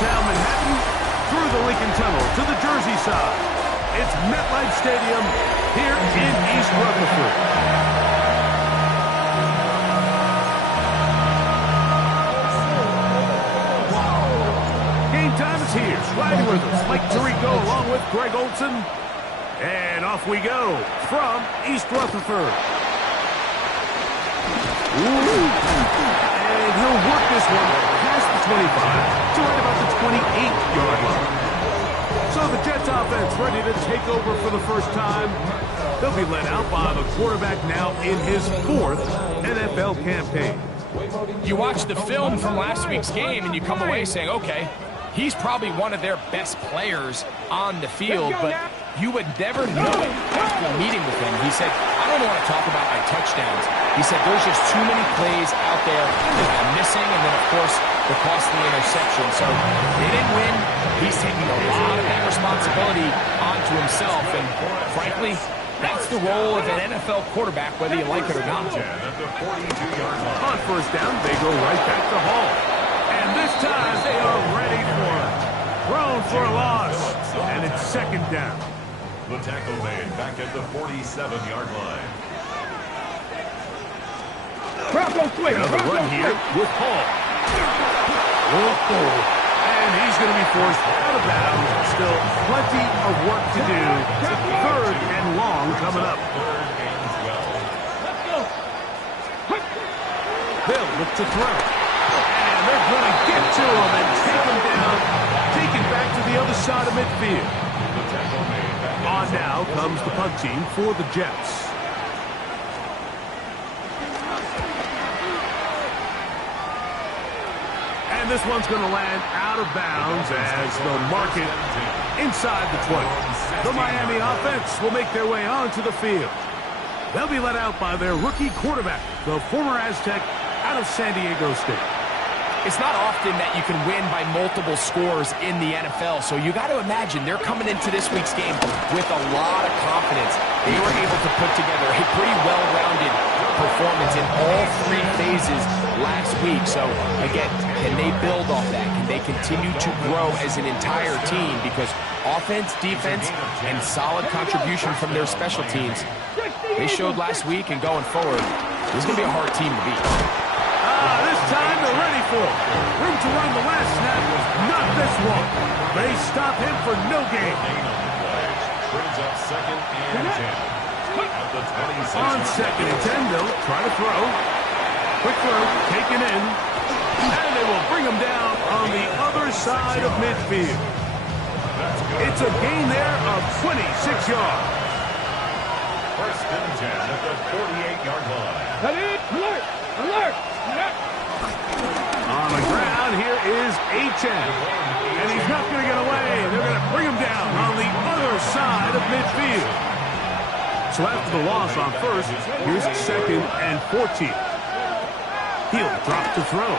downtown Manhattan, through the Lincoln Tunnel to the Jersey side. It's MetLife Stadium here in East Rutherford. Game time is here. Riding with us, Mike Tirico along with Greg Olson. And off we go from East Rutherford. And he'll work this one past the 25 to right about the 28-yard line. So the Jets offense ready to take over for the first time. They'll be led out by the quarterback now in his 4th NFL campaign. You watch the film from last week's game and you come away saying, okay, he's probably one of their best players on the field, but you would never know it after meeting with him. He said, I don't want to talk about my touchdowns. He said, there's just too many plays out there that I'm missing, and then, of course, the costly interception. So they didn't win. He's taking a lot of that responsibility onto himself, and frankly, that's the role of an NFL quarterback, whether you like it or not. On first down, they go right back to Hall. And this time, they are ready for it. Thrown for a loss, and it's second down. The tackle made back at the 47-yard line. Another run here with Hall. And he's going to be forced out of bounds. Still plenty of work to do. Third and long coming up. They'll look to throw. And they're going to get to him and take him down. Take it back to the other side of midfield. On now comes the punt team for the Jets. And this one's going to land out of bounds as they'll mark it inside the 20. The Miami offense will make their way onto the field. They'll be let out by their rookie quarterback, the former Aztec out of San Diego State. It's not often that you can win by multiple scores in the NFL, so you got to imagine they're coming into this week's game with a lot of confidence. They were able to put together a pretty well-rounded performance in all 3 phases last week. So, again, can they build off that? Can they continue to grow as an entire team? Because offense, defense, and solid contribution from their special teams, they showed last week, and going forward, this is going to be a hard team to beat. This time they're ready for it. Room to run the last snap. Not this one. They stop him for no gain. Brings up second and 10. On second and 10, they'll try to throw. Quick throw, taken in. And they will bring him down on the other side of midfield. It's a gain there of 26 yards. First and 10 at the 48-yard line. Alert! Alert! On the ground, here is Achane. And he's not going to get away. They're going to bring him down on the other side of midfield. So after the loss on first, here's second and 14. He'll drop to throw.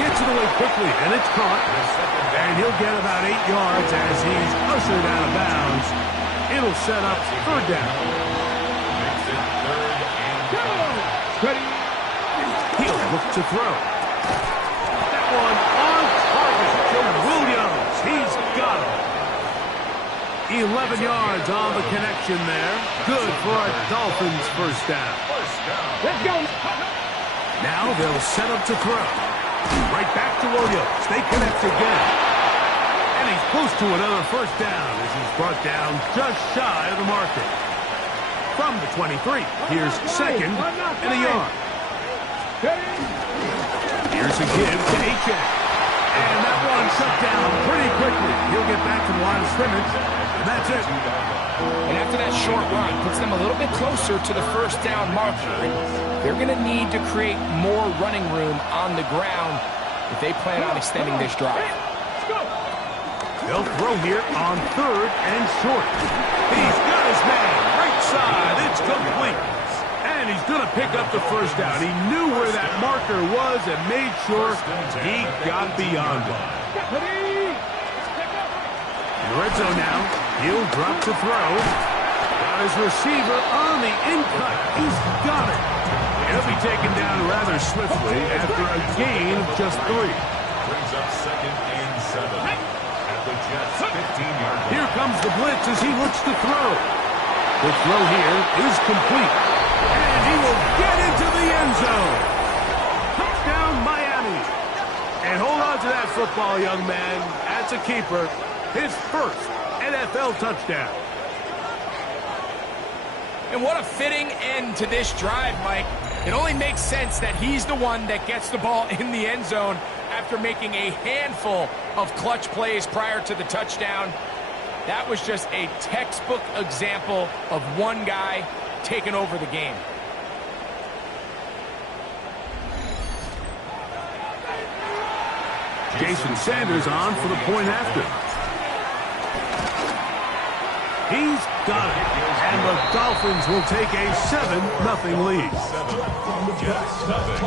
Gets it away quickly, and it's caught. And he'll get about 8 yards as he's ushered out of bounds. It'll set up third down. Makes it third and 10. Ready? He'll look to throw. That one on target to Williams. He's got it. 11 yards on the connection there. Good for a Dolphins first down. Let's go. Now they'll set up to throw. Right back to Williams. They connect again. And he's close to another first down as he's brought down just shy of the marker. From the 23, here's second and a yard. Here's a give to Achane. And that one shut down pretty quickly. He'll get back to the line of scrimmage, and that's it. And after that short run, puts them a little bit closer to the first down marker. And they're going to need to create more running room on the ground if they plan on extending this drive. They'll throw here on third and short. He's got his man right side. It's complete. And he's going to pick up the first down. He knew where that marker was and made sure he got beyond it. In the red zone now. He'll drop to throw. Got his receiver on the in-cut. He's got it. He'll be taken down rather swiftly after a gain of just 3. up 2nd and 7 at the Jets' 15-yard line. Here comes the blitz as he looks to throw. The throw here is complete. And he will get into the end zone. Touchdown, Miami. And hold on to that football, young man. That's a keeper. His first NFL touchdown. And what a fitting end to this drive, Mike. It only makes sense that he's the one that gets the ball in the end zone after making a handful of clutch plays prior to the touchdown. That was just a textbook example of one guy taking over the game. Jason Sanders on for the point after. He's got it. And the Dolphins will take a 7-0 lead. 7, Jets nothing.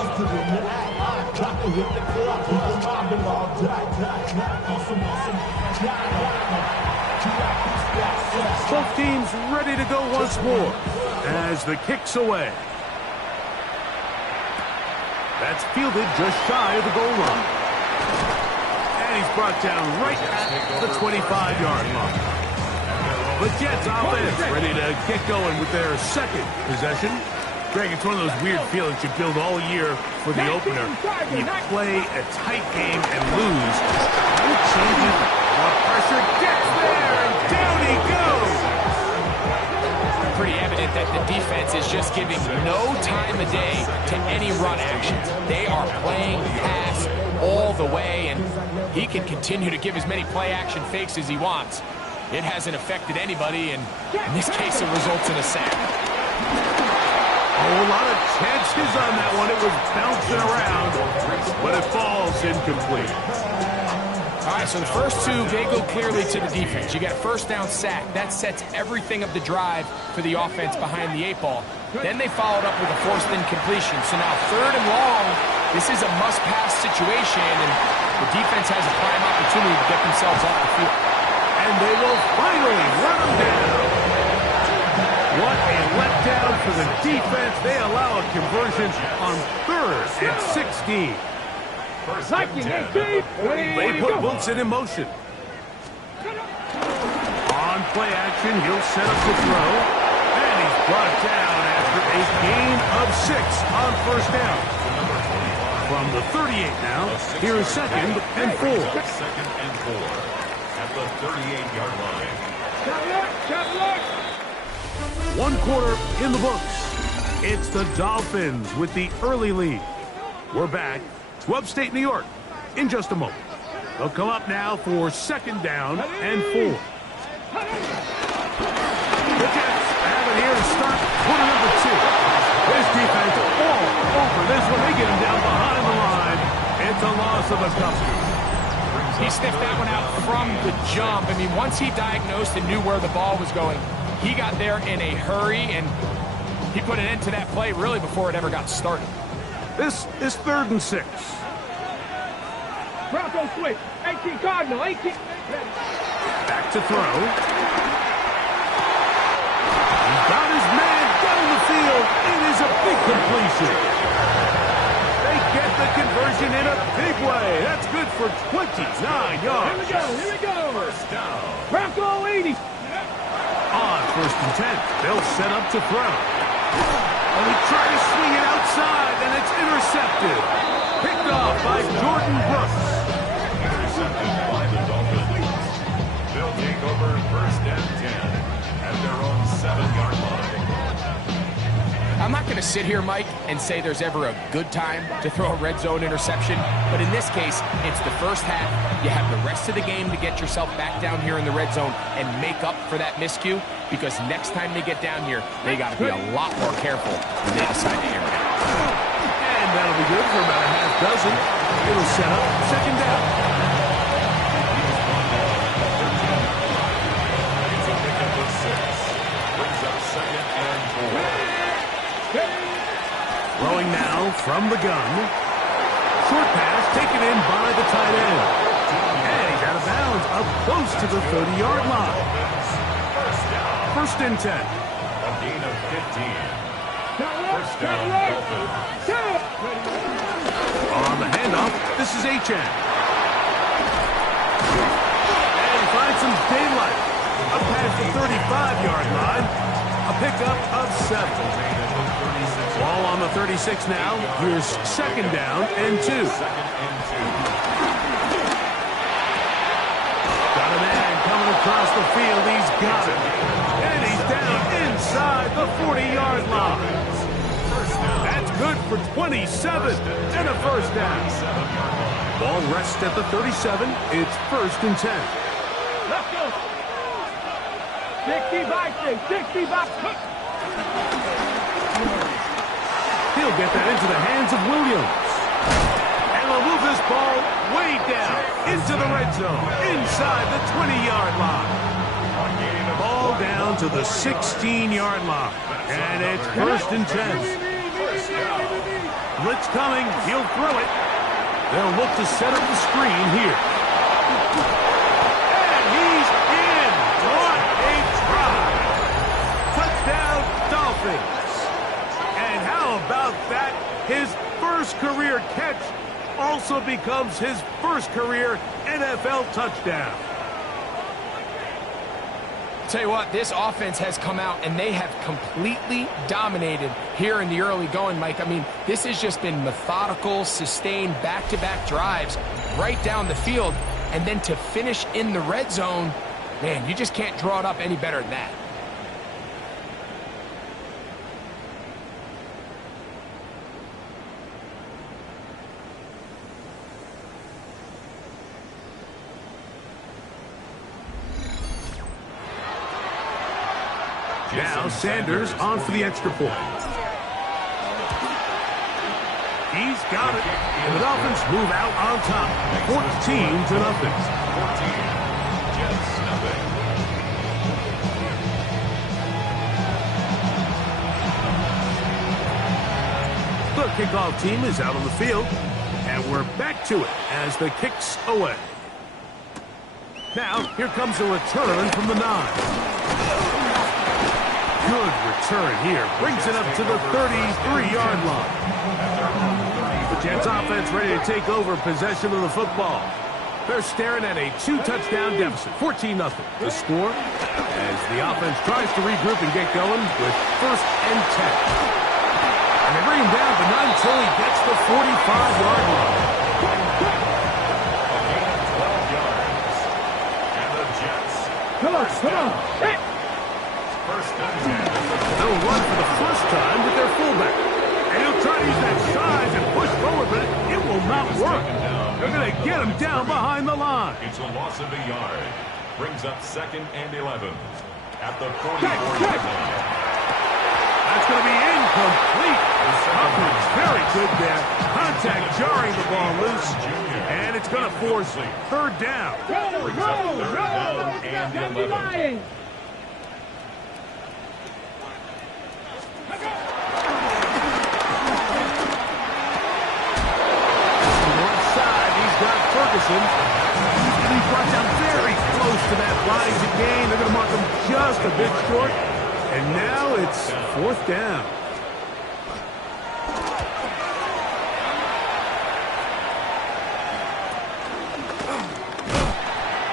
Both teams ready to go once more as the kick's away. That's fielded just shy of the goal line. And he's brought down right at the 25-yard line. The Jets offense ready to get going with their second possession. Greg, it's one of those weird feelings you build all year for the opener. You play a tight game and lose. No changes. More pressure gets there, and down he goes. Pretty evident that the defense is just giving no time of day to any run actions. They are playing pass all the way, and he can continue to give as many play-action fakes as he wants. It hasn't affected anybody, and in this case, it results in a sack. Oh, a lot of chances on that one. It was bouncing around, but it falls incomplete. All right, so the first two, they go clearly to the defense. You got a first down sack. That sets everything of the drive for the offense behind the 8-ball. Then they followed up with a forced incompletion. So now 3rd and long, this is a must-pass situation, and the defense has a prime opportunity to get themselves off the field. And they will finally run him down. What a letdown for the defense. They allow a conversion on 3rd and 16. They put Wilson in motion. On play action, he'll set up the throw. And he's brought down after a gain of 6 on 1st down. From the 38 now, here is 2nd and 4. 2nd and 4 at the 38-yard line. 1 quarter in the books. It's the Dolphins with the early lead. We're back to upstate New York in just a moment. They'll come up now for 2nd down and 4. The Jets have it here to start quarter number 2. This defense all over this one. They get him down behind the line. It's a loss of a couple. He sniffed that one out from the jump. I mean, once he diagnosed and knew where the ball was going, he got there in a hurry, and he put an end to that play really before it ever got started. This is 3rd and 6. Bronco switch. 18 Cardinal. 18. Back to throw. He's got his man down the field. It is a big completion. They get the conversion in a big way. That's good for 29 yards. Here we go. First down. Bronco 80. On 1st and 10, they'll set up to throw. And they try to swing it outside, and it's intercepted. Picked off by Jordan Brooks. Intercepted by the Dolphins. They'll take over 1st and 10 at their own 7-yard line. I'm not going to sit here, Mike, and say there's ever a good time to throw a red zone interception, but in this case, it's the first half. You have the rest of the game to get yourself back down here in the red zone and make up for that miscue, because next time they get down here, they got to be a lot more careful when they decide to air it out. And that'll be good for about a half dozen. It'll set up 2nd down. It's a pickup of 6. Brings up 2nd and 4. Throwing now from the gun. Short pass taken in by the tight end. And he's out of bounds up close to the 30-yard line. 1st and 10. A gain of 15. First down, Dolphins. On the handoff, this is Achane. And finds some daylight. Up past the 35-yard line. A pickup of 7. Ball on the 36 now. Here's second down and 2. Got a man coming across the field. He's got it. And he's down inside the 40-yard line. That's good for 27 and a first down. Ball rests at the 37. It's 1st and 10. Let's go. 60 by 60 by. He'll get that into the hands of Williams. And they'll move this ball way down into the red zone, inside the 20-yard line. Ball down to the 16-yard line. And it's 1st and 10. Blitz coming. He'll throw it. They'll look to set up the screen here. And he's in. What a try. Touchdown, Dolphins. And how about that? His first career catch also becomes his first career NFL touchdown. Tell you what, this offense has come out and they have completely dominated here in the early going, Mike. I mean, this has just been methodical, sustained, back-to-back drives right down the field. And then to finish in the red zone, man, you just can't draw it up any better than that. Now Sanders on for the extra point. He's got it. And the Dolphins move out on top. 14-0. 14. Jets nothing. The kickoff team is out on the field. And we're back to it as the kick's away. Now, here comes a return from the 9. Good return here. Brings it up to the 33-yard line. The Jets offense ready to take over possession of the football. They're staring at a 2-touchdown deficit. 14-0. The score as the offense tries to regroup and get going with 1st and 10. And they bring him down, but not until he gets the 45-yard line. A gain of 12 yards. And the Jets. Come on, come on. Hey. 1st and 10. They'll run for the first time with their fullback. And he'll try to use that size and push forward, but it will not work. They're going to get him down behind the line. It's a loss of a yard. Brings up 2nd and 11 at the 44-yard line. That's going to be incomplete. Coverage very good there. Contact jarring the ball loose. And it's going to force 3rd down. Brings up 3rd down and 11. Ferguson. He's going to be brought down very close to that line to gain. They're going to mark him just a bit short. And now it's 4th down.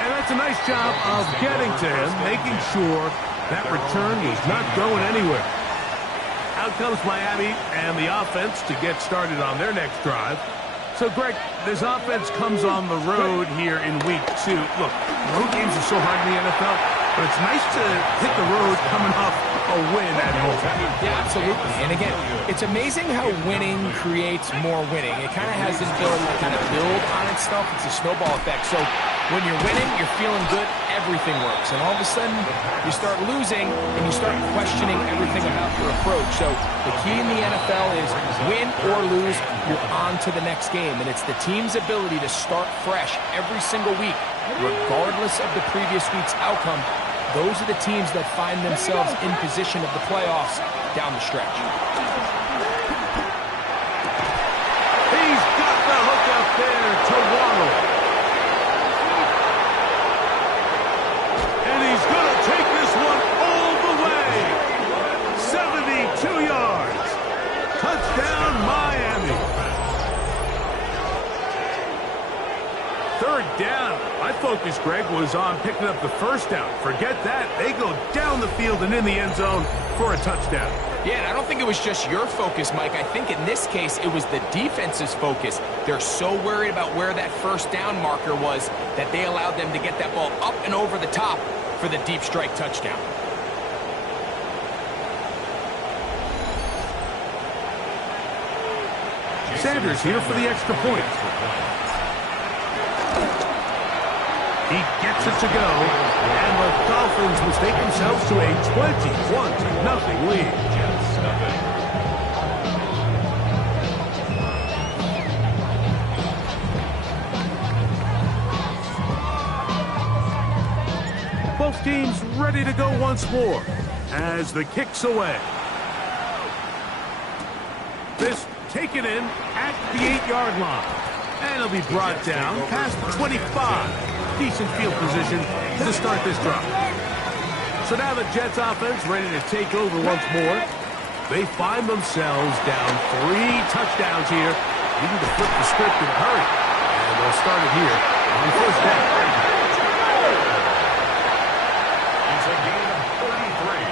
And that's a nice job of getting to him, making sure that return was not going anywhere. Out comes Miami and the offense to get started on their next drive. So, Greg, this offense comes on the road here in week 2. Look, road games are so hard in the NFL, but it's nice to hit the road coming off a win at home. Yeah, absolutely. And again, it's amazing how winning creates more winning. It kind of has this ability to kind of build on itself. It's a snowball effect. So when you're winning, you're feeling good, everything works. And all of a sudden, you start losing, and you start questioning everything about your approach. So the key in the NFL is win or lose, you're on to the next game. And it's the team's ability to start fresh every single week, regardless of the previous week's outcome. Those are the teams that find themselves in position of the playoffs down the stretch. He's got the hook up there to Waddle. And he's going to take this one all the way. 72 yards. Touchdown, Miami. 3rd Third down. My focus, Greg, was on picking up the first down. Forget that. They go down the field and in the end zone for a touchdown. Yeah, and I don't think it was just your focus, Mike. I think in this case, it was the defense's focus. They're so worried about where that first down marker was that they allowed them to get that ball up and over the top for the deep strike touchdown. Sanders here for the extra point. He gets it to go, and the Dolphins mistake themselves to a 21-0 lead. Both teams ready to go once more as the kick's away. This taken in at the 8-yard line. And it'll be brought down past the 25. Decent field position to start this drive. So now the Jets offense ready to take over once more. They find themselves down 3 touchdowns here. Needing to flip the script in a hurry. And they'll start it here on first down. It's a gain of 33.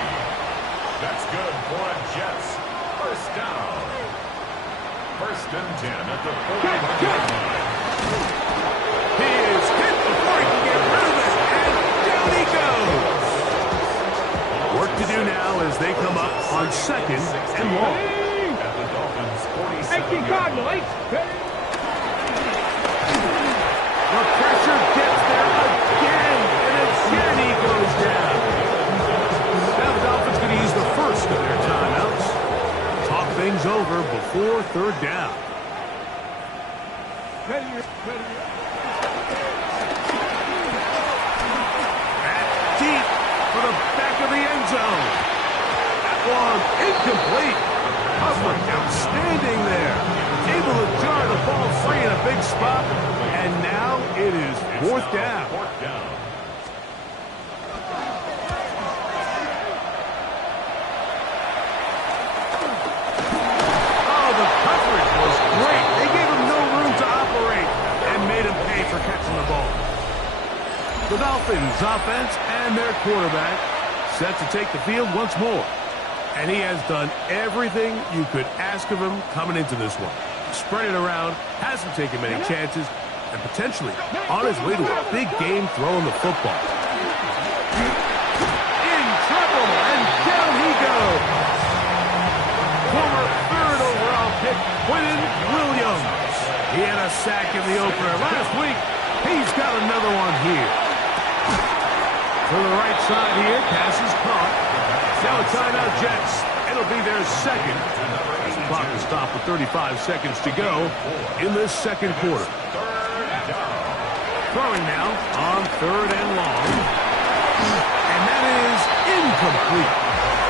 That's good for a Jets. First down. First and 10 at the 40-yard line. He is hit before he can get rid of it, and down he goes. Work to do now as they come up on second and long. At the Dolphins' 47-yard Cardinal, line. The pressure gets there again, and again he goes down. Now the Dolphins going to use the first of their timeouts. Talk things over before third down. Deep for the back of the end zone. That one incomplete. Hubbard outstanding there. Able to jar the ball free in a big spot. And now it is fourth down. Fourth down. Oh, the coverage was great. They gave him no room to operate and made him pay for catching the ball. The Dolphins offense and their quarterback set to take the field once more. And he has done everything you could ask of him coming into this one. Spread it around, hasn't taken many chances, and potentially on his way to a big game throwing the football. In trouble, and down he goes. Former third overall pick, Quinnen Williams. He had a sack in the opener last week. He's got another one here. To the right side here, pass is caught. Now a timeout, Jets. It'll be their second. As the clock will stop with 35 seconds to go in this second quarter. Throwing now on third and long. And that is incomplete.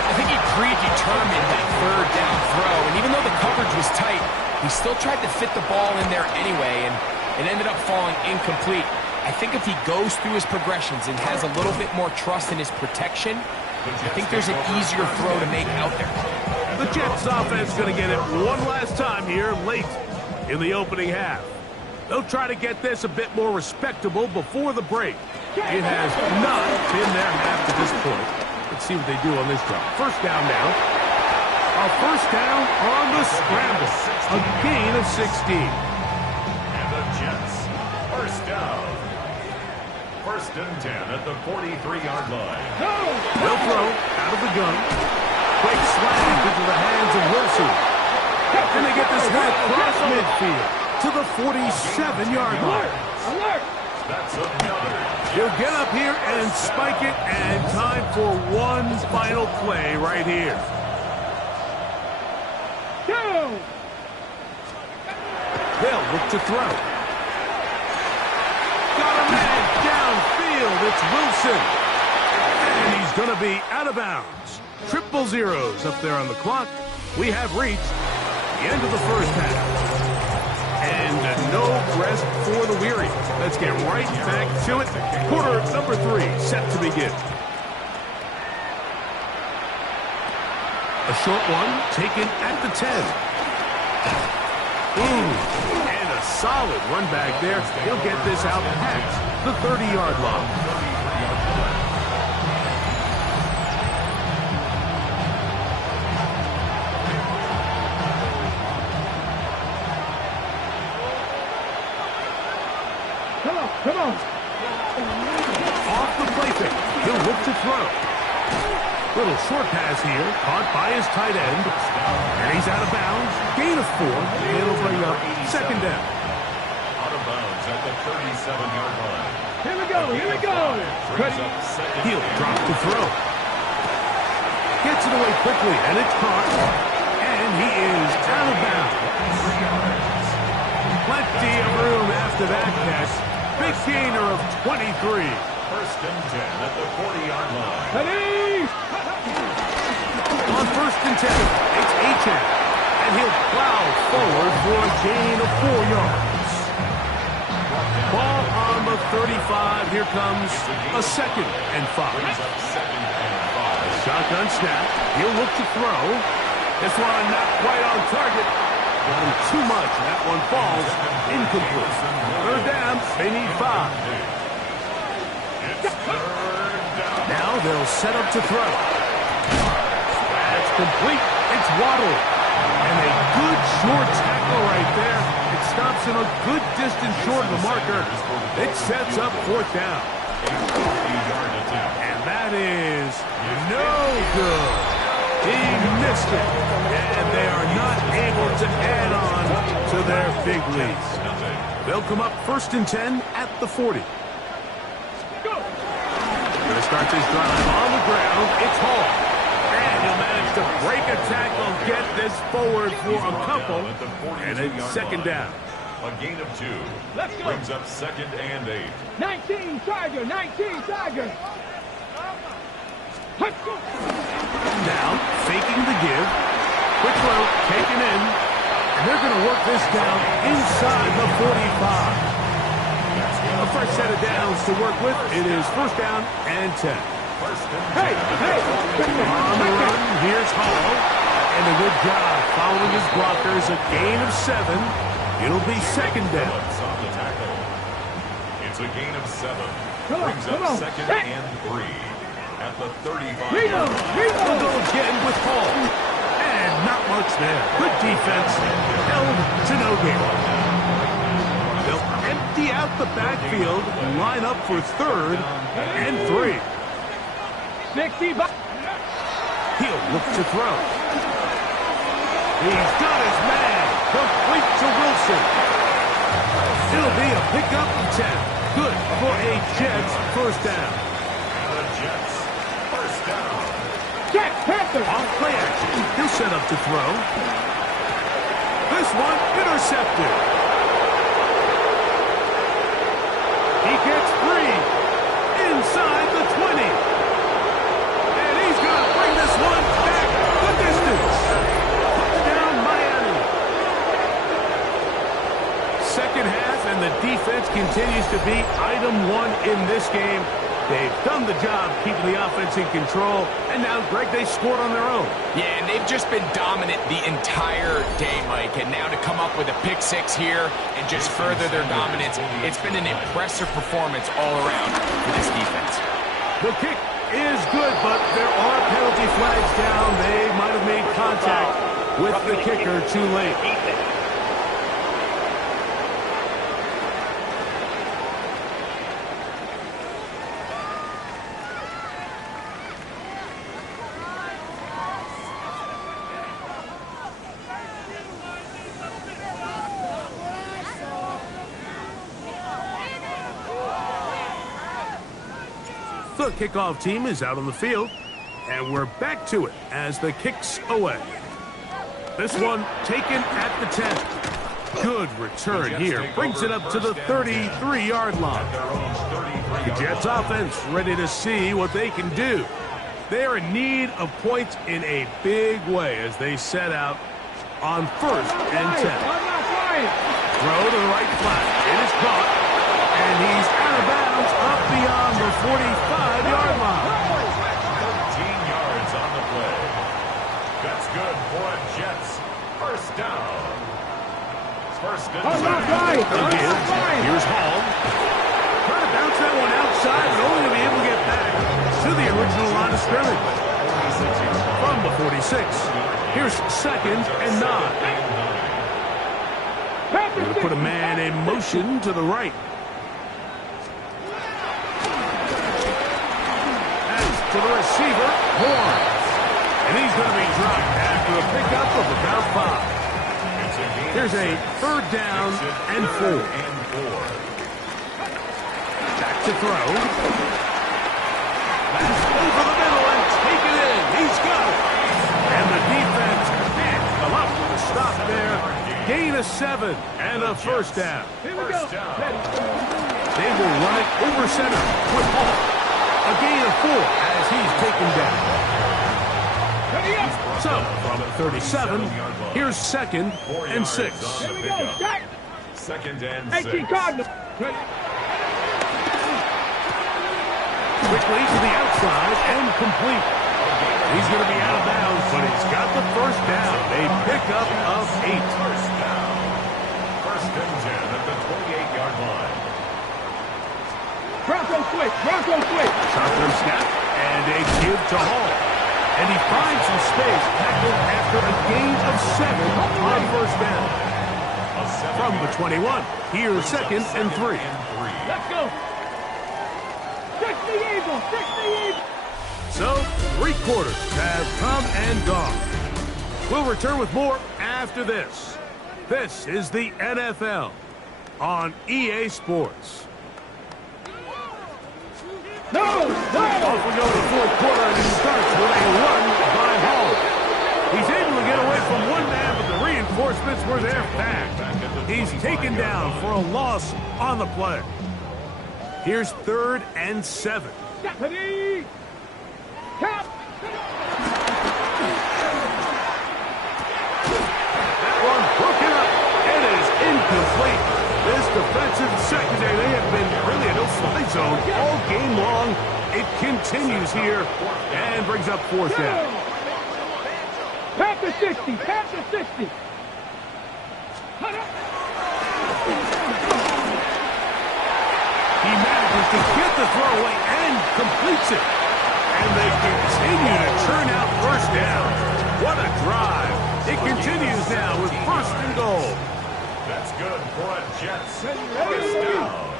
I think he predetermined that third down throw, and even though the coverage was tight, he still tried to fit the ball in there anyway, and it ended up falling incomplete. I think if he goes through his progressions and has a little bit more trust in his protection, I think there's an easier throw to make out there. The Jets offense going to get it one last time here late in the opening half. They'll try to get this a bit more respectable before the break. It has not been their half to this point. Let's see what they do on this drive. First down now. A first down on the scramble. A gain of 16. And the Jets, first down. First and 10 at the 43-yard line. They'll throw out of the gun. Quick slant into the hands of Wilson. And they get this one across midfield to the 47-yard line. That's another. He'll get up here and spike it, and time for one final play right here. They'll look to throw. Got a man downfield. It's Wilson. And he's going to be out of bounds. Triple zeros up there on the clock. We have reached the end of the first half. And no rest for the weary. Let's get right back to it. Quarter number 3 set to begin. A short one taken at the 10. Ooh, and a solid run back there. He'll get this out past the 30-yard line. Come on. Off the play fake. He'll look to throw. Little short pass here, caught by his tight end. And he's out of bounds. Gain of 4. It'll bring up second down. Out of bounds at the 37-yard line. Here we go. Ready. He'll drop to throw. Gets it away quickly, and it's caught. And he is out of bounds. Plenty of room after that catch. Big gainer of 23. First and 10 at the 40-yard line. Ready. On first and 10, it's Achane. And he'll plow forward for a gain of 4 yards. Ball on the 35. Here comes a second and 5. Shotgun snap. He'll look to throw. This one not quite on target. Got him too much, and that one falls incomplete. Third down, they need 5. Now they'll set up to throw. That's complete. It's Waddle. And a good short tackle right there. It stops him a good distance short of the marker. It sets up fourth down. And that is no good. He missed it. And they are not able to add on to their big lead. They'll come up first and 10 at the 40. Going to start this drive on the ground. It's Hall. And he'll manage to break a tackle, get this forward for a couple. And it's second down. A gain of 2. Let's go. Brings up second and 8. 19 Tiger. Let's go. Now, faking the give. Quick throw, taken in. And they're going to work this down inside the 45. A fresh set of downs to work with. It is first down and 10. Hey. On the run, here's Hall. And a good job following his blockers. A gain of 7. It'll be second down. On the tackle. It's a gain of 7. Brings Come up on. second Hey. and 3. At the 35. Reno. We'll go again with Hall. And not much there. Good defense. Held to no gain. They'll empty out the backfield, line up for third and 3. 60 back. He'll look to throw. He's got his man. Complete to Wilson. It'll be a pickup of 10. Good for a Jets first down. The Jets. First down. Jack Panther. On play action, he'll set up to throw. This one intercepted. He gets free inside the 20. And he's going to bring this one back the distance. Touchdown, Miami. Second half, and the defense continues to be item 1 in this game. They've done the job keeping the offense in control, and now, Greg, they scored on their own. Yeah, and they've just been dominant the entire day, Mike. And now to come up with a pick 6 here and just further their dominance, it's been an impressive performance all around for this defense. The kick is good, but there are penalty flags down. They might have made contact with the kicker too late. The kickoff team is out on the field, and we're back to it as the kick's away. This one taken at the 10. Good return here. Brings it up to the 33-yard line. The Jets offense ready to see what they can do. They are in need of points in a big way as they set out on first and 10. Throw to the right flat. It is caught. And he's out of bounds up beyond the 45-yard line. 13 yards on the play. That's good for a Jets first down. first and Oh, 10. not right. They'll give. Here's Hall. Trying to bounce that one outside, but only to be able to get back to the original line of scrimmage. From the 46. Here's second and 9. Going to put a man in motion to the right. That's to the receiver, Horn. And he's going to be dropped after a pickup of about 5. Here's a third down and 4. Back to throw. Pass over the middle and take it in. He's got it. And the defense can't come up with a stop there. Gain of 7 and a first down. Here we go. They will run it over center with Hall. A gain of 4 as he's taken down. Ready up. So, from 37, here's second and 6. Here we go. Jack. Second and 6. 18 Cardinals. Quickly to the outside and complete. He's going to be out of bounds, but he's got the first down. A pickup of 8. First down. First and 10 at the 28-yard line. Bronco quick. Bronco quick. Shotgun snap and a give to Hall. And he finds some space tackled after a gain of 7 on first down. From the 21, here's second and 3. Let's go. Fix the Eagle. Fix the Eagle. So, 3 quarters have come and gone. We'll return with more after this. This is the NFL on EA Sports. No. Off we go to the fourth quarter, and it starts with a run by Hall. He's able to get away from one man, but the reinforcements were there fast. He's taken down for a loss on the play. Here's third and 7. Ready. Cap. That one broken up. It is incomplete. This defensive secondary, they have been really a no-fly zone all game long. It continues here and brings up fourth down. Panther 60. Panther 60. He manages to get the throw away and completes it. And they continue to churn out first down. What a drive. It continues now with first and goal. That's good for a Jets. First down.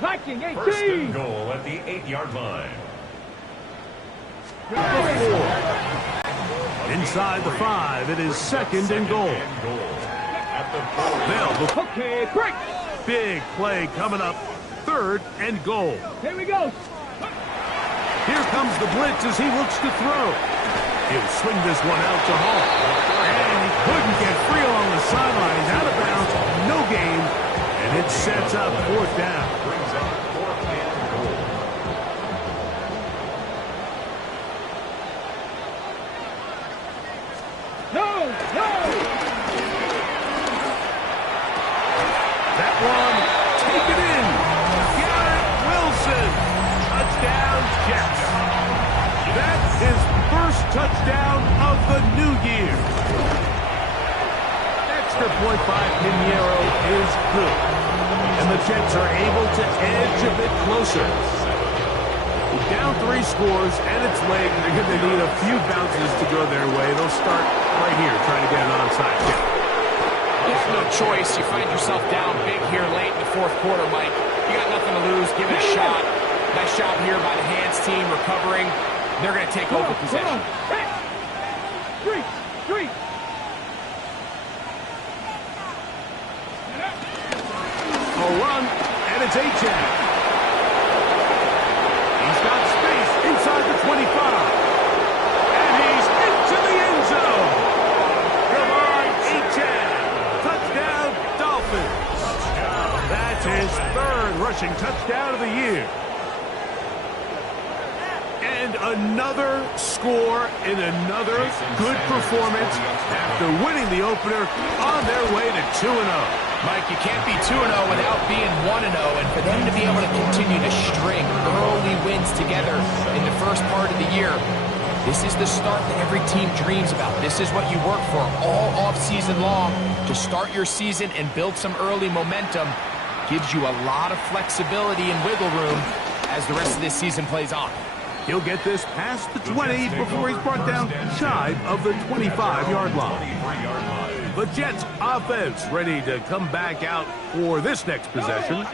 Viking 18. First and goal at the 8-yard line. Inside the 5, it is second and goal. At the 4. Okay, break. Big play coming up. Third and goal. Here we go. Here comes the blitz as he looks to throw. He'll swing this one out to Hall. And he couldn't get free along the sideline. He's out of bounds. No gain. And it sets up fourth down. Brings up fourth and goal. No. That one, take it in. Garrett Wilson. Touchdown, Jets. That's his first touchdown of the new year. Extra point by Pinheiro is good. And the Jets are able to edge a bit closer. Down 3 scores, and it's late. They're going to need a few bounces to go their way. They'll start right here trying to get an onside kick. There's no choice. You find yourself down big here late in the fourth quarter, Mike. You got nothing to lose. Give it a shot. Nice job here by the hands team recovering. They're going to take over possession. Three. A run, and it's Achane. He's got space inside the 25. And he's into the end zone. Come on, Achane. Touchdown, Dolphins. That's his third rushing touchdown of the year. And another score in another good performance after winning the opener on their way to 2-0. Mike, you can't be 2-0 without being 1-0, and for them to be able to continue to string early wins together in the first part of the year, This is the start that every team dreams about. This is what you work for all off-season long to start your season and build some early momentum. Gives you a lot of flexibility and wiggle room as the rest of this season plays on. He'll get this past the 20 before he's brought down shy of the 25-yard line. The Jets offense ready to come back out for this next possession.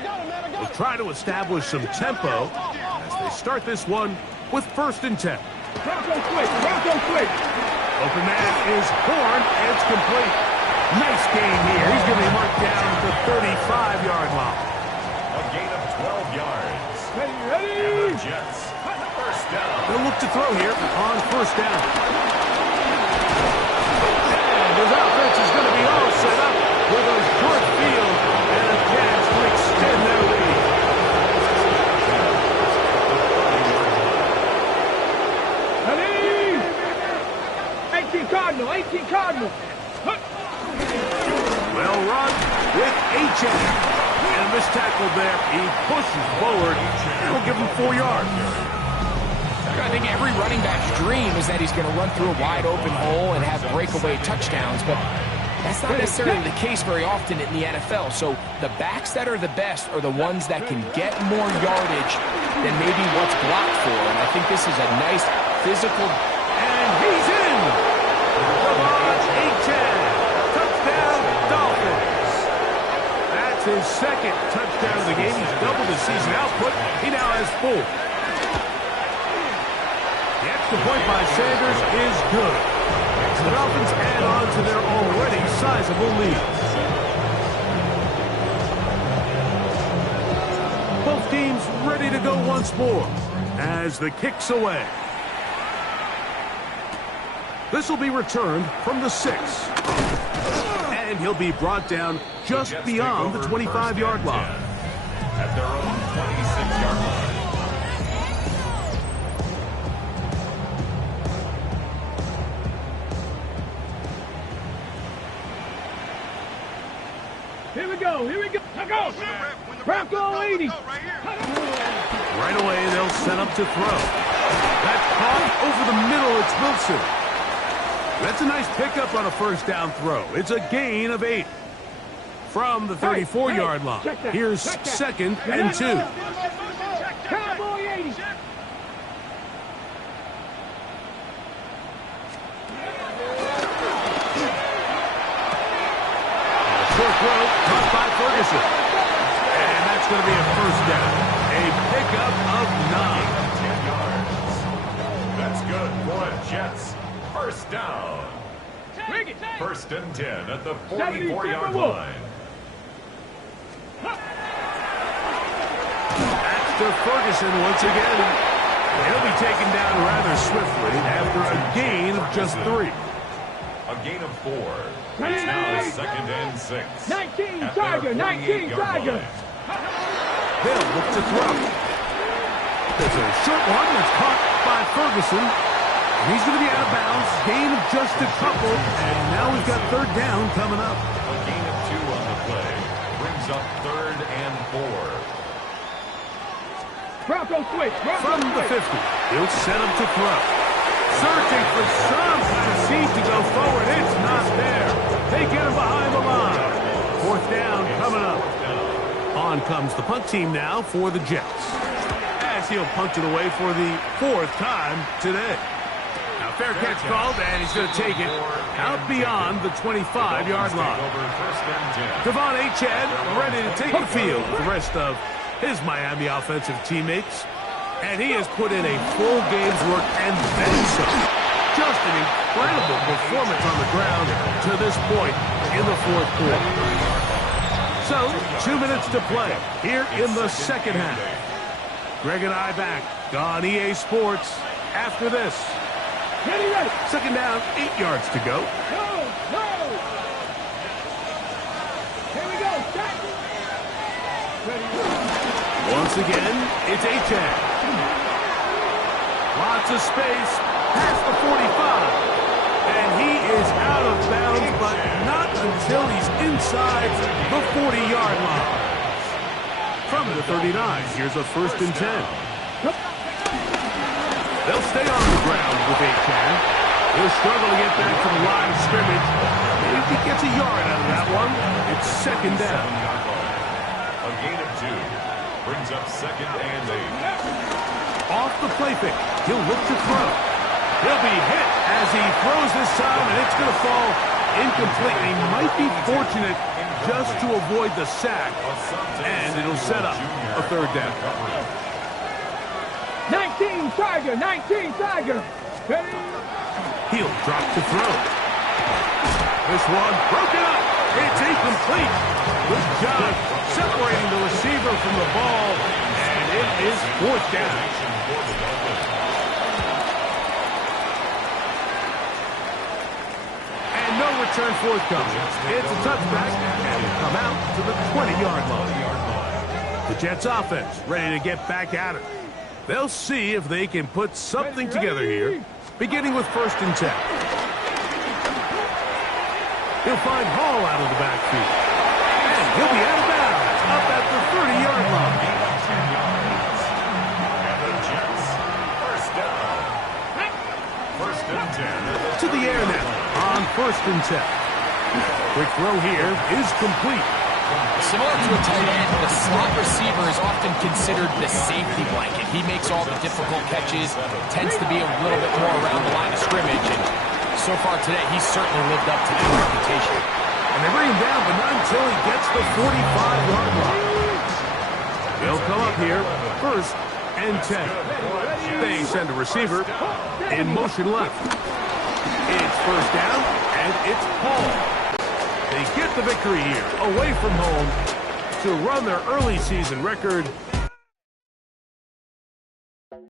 They'll try to establish some tempo as they start this one with 1st and 10. Bronco quick. Open man is Horn. It's complete. Nice gain here. He's going to be marked down at the 35-yard line. A gain of 12 yards. Ready. And the Jets, 1st down. They'll look to throw here on 1st down. And his offense is going to be all set up with a short field and a chance to extend their lead. Ready. 18 Cardinal. Well run with H.M. And this tackle there, he pushes forward. That'll give him 4 yards. I think every running back's dream is that he's going to run through a wide open hole and have breakaway touchdowns, but that's not necessarily the case very often in the NFL. So the backs that are the best are the ones that can get more yardage than maybe what's blocked for. And I think this is a nice physical. And he's in. Devon Achane. Touchdown, Dolphins. That's his 2nd touchdown of the game. He's doubled his season output. He now has 4. The extra point by Sanders is good. The Dolphins add on to their already sizable lead. Both teams ready to go once more as the kick's away. This will be returned from the 6. And he'll be brought down just beyond the 25-yard line. At their own 26-yard line. Here we go. Go. Bronco 80. Right away, they'll set up to throw. That caught over the middle. It's Wilson. That's a nice pickup on a 1st down throw. It's a gain of 8. From the 34-yard line. Here's 2nd and 2. Cowboy 80. Short throw caught by Ferguson. And that's going to be a 1st down. A pickup of 9. 10 yards. That's good for a Jets. 1st down. Bring it. 1st and 10 at the 44-yard line. That's to Ferguson once again. He'll be taken down rather swiftly after a gain of just 3. A gain of 4. It's now 2nd and 6. 19 Tiger. They'll look to throw. There's a short one that's caught by Ferguson. He's going to be out of bounds. Gain of just a couple. And now we've got 3rd down coming up. A gain of 2 on the play. Brings up 3rd and 4. Bronco switch. From the 50, he'll set him to throw. Searching for something to seem to go forward. It's not there. They get him behind the line. 4th down coming up. On comes the punt team now for the Jets. As he'll punt it away for the 4th time today. Now fair catch called, and he's going to take it out beyond the 25-yard line. Devon Achane ready to take the field with the rest of his Miami offensive teammates. And he has put in a full game's work and then some. Just an incredible performance on the ground to this point in the 4th quarter. So, 2 minutes to play here in the 2nd half. Greg and I back on EA Sports after this. Ready. 2nd down, 8 yards to go. Go. Here we go. Ready. Once again, it's Achane. Lots of space past the 45. And he is out of bounds, but not until he's inside the 40-yard line. From the 39, here's a 1st and 10. They'll stay on the ground with A-Chan. He'll struggle to get back to the line of scrimmage. Maybe he gets a yard out of that one. It's second down. A gain of 2 brings up second and 8. Off the play fake. He'll look to throw. He'll be hit as he throws this time, and it's going to fall incomplete. He might be fortunate just to avoid the sack, and it'll set up a third down. 19 Tiger, 19 Tiger. Ready? He'll drop to throw. This one broken up. It's incomplete. Good job separating the receiver from the ball, and it is fourth down. And no return forthcoming. It's a touchback, and will come out to the 20-yard line. The Jets offense ready to get back at it. They'll see if they can put something together here, beginning with 1st and 10. He'll find Hall out of the backfield. And he'll be out of bounds up at the 30-yard line. And the Jets, first down. 1st and 10. To the air now on 1st and 10. Quick throw here is complete. Similar to a tight end, the slot receiver is often considered the safety blanket. He makes all the difficult catches, tends to be a little bit more around the line of scrimmage, and so far today, he's certainly lived up to that reputation. And they bring him down, but not until he gets the 45-yard line. They'll come up here, 1st and 10. They send a receiver in motion left. It's 1st down, and it's Hall. They get the victory here, away from home, to run their early season record